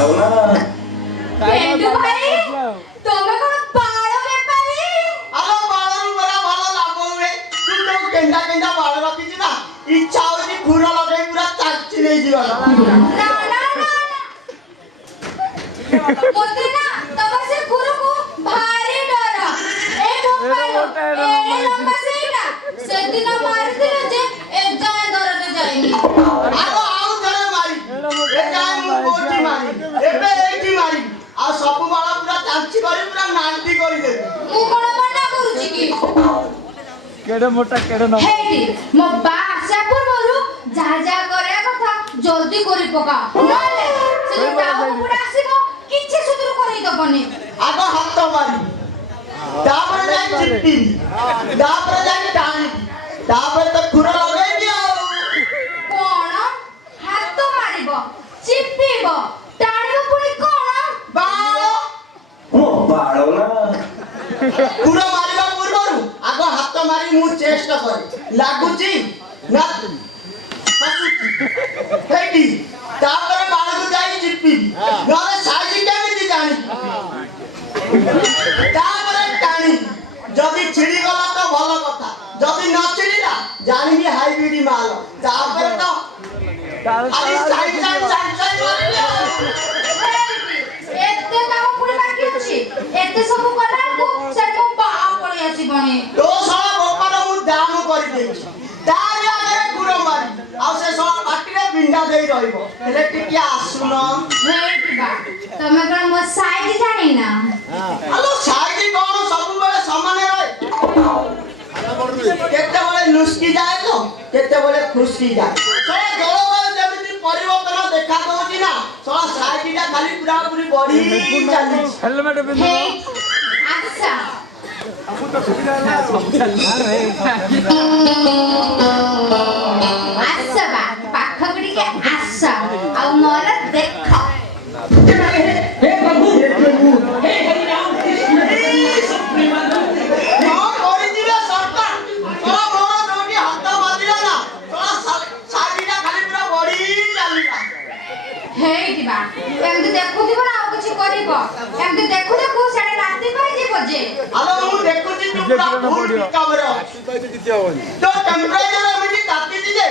बाड़ो ना पेंडू भाई तुम्हें कौन बाड़ो बेपारी अरे बाड़ो बड़ा भालो लाभ हुए तू तो केंडा केंडा बाड़ रखी ना इच्छा होती खुरा लगे पूरा चाची नहीं जीवा ना मोते ना तब से खुरो को भारी डर ए ढोपालो ए लंबा सेगा से दिन मार दिलो जे ए जाए डरते जाएनी आगो आउ जने मारी ए जाए मु कोठी मारी एबे एठी मारी आ सब बाड़ा पूरा चाची करी पूरा नांटी करी दे मु कोन मना करूची की केडे मोटा केडे न हेडी मो बा आशा पूर्वरु जा जा करे कथा जल्दी करी पका नले से टाउ पुडा आसीबो किछि सुदुर करै दबनी आगो हाथ मारी तापर जाई चिट्टी तापर जाई टाणी तापर तो खुरा लगे दियो कोन हाथ मारिबो चिप्पीबो टाणीबो पुनी कोन बाड़ो ओ बाड़ो ना खुरा मारिबा पूर्वरु आगो हाथ मारी मु चेष्टा करी लागुची ना हेडी तापर बाळगु जाई चिप्पी नले साइज केमिति जानी तापर टाणी जदी छिड़ी गला तो भलो कथा जदी न छिड़ीला जानिबी हाइब्रिड माल तापर तो खाली साइज एते काम पुनी बाकी अछि एते सब कला को से मो बा पळी आसी बणी तो साला गोपाल मु दाम करि देछि तार आगे गुरो मारी आ से साला पाटिरे बिंडा देई रहइबो हेले टिकिया आसुन हेडी बा तमे कोन मो साइज जानी ना आलो साइज कोन सब बेले समान रहे केते बेले लुस्की जाए तो केते बेले खुशी जाए साला जलवायु जेमिति परिवर्तन देखा दउची ना साला साइजटा खाली पूरा पूरी बढी चाली हेलमेट बिंदु हे अच्छा अच्छा बा पाख गुडी के अच्छा आ मोर देख हे प्रभु हे हरि राम न करि दिबे सरकार साला मोर दोटी हाथ मारिला ना साला साइजटा खाली पूरा बढी चालीला हेडी बा एमते देखु दिबो ना आ किछि करिबो एमते देखु देखु साडे राती पाई जेबो जे आलो मु देखुची तू पूरा फुल कमरे तो टेम्परेचर एमिति ताती दिजे